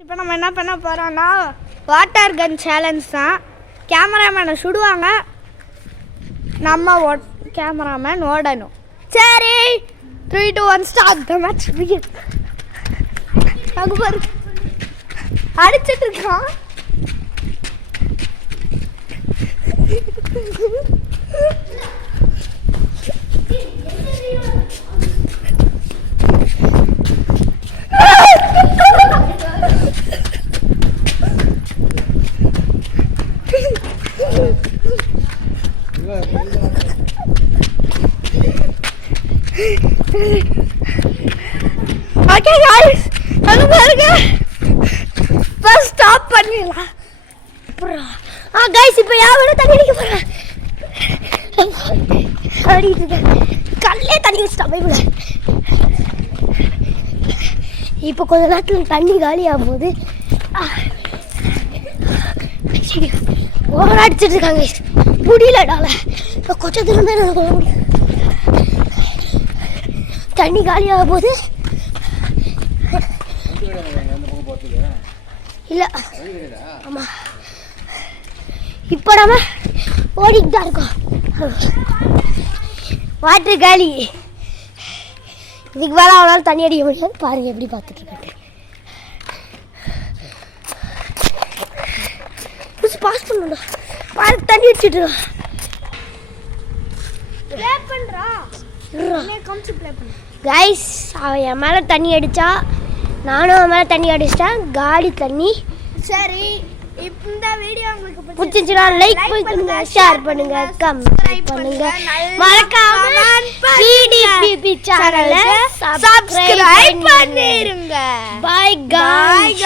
இப்போ நம்ம என்ன பண்ண போகிறோம்னா வாட்டர் கன் சேலஞ்ச் தான். கேமராமேனை சுடுவாங்க, நம்ம கேமராமேன் ஓடணும். சரி, 3, 2, 1 ஸ்டார்ட் த மேட்ச் பிகின். அங்கே பாரு அடிச்சிட்டு இருக்கான். ஓகே गाइस, அங்க பாருங்க. ஃபர்ஸ்ட் ஸ்டாப் பண்ணிடலாம். அப்புறம் गाइस இப்போ யாவல தண்ணி அடிக்க போறேன். அடிக்குது கல்லே தண்ணி வச்சுட்டா பைபிள். இப்போ கொஞ்ச நேரத்தில் தண்ணி காலி ஆகும்போது ஓவர் அடிச்சிட்டு இருக்காங்க. முடியலடால இப்போ கொஞ்சம் தூரம் தான் எனக்கு முடியும். தண்ணி காலி ஆகும் போது இல்லை, ஆமாம் இப்போ நம்ம ஓடிட்டு தான் இருக்கோம். வாட்டர் காலி. இதுக்கு மேலே அவனால் தண்ணி அடிக்க முடியாது. பாருங்கள் எப்படி பார்த்துட்டு இருக்காரு. பாஸ் பண்ணா பாரு, தண்ணி அடிச்சுட்டு கைஸ். அவன் என் மேலே தண்ணி அடித்தா, நானும் அவன் மேலே தண்ணி அடிச்சிட்டேன். காலி தண்ணி. சரி, இந்த வீடியோ உங்களுக்கு பிடிச்சிருந்துச்சுன்னா லைக் பண்ணுங்க, ஷேர் பண்ணுங்க, கமெண்ட் பண்ணுங்க, மறக்காம PDPP சேனலை சப்ஸ்கிரைப் பண்ணிருங்க. By guys.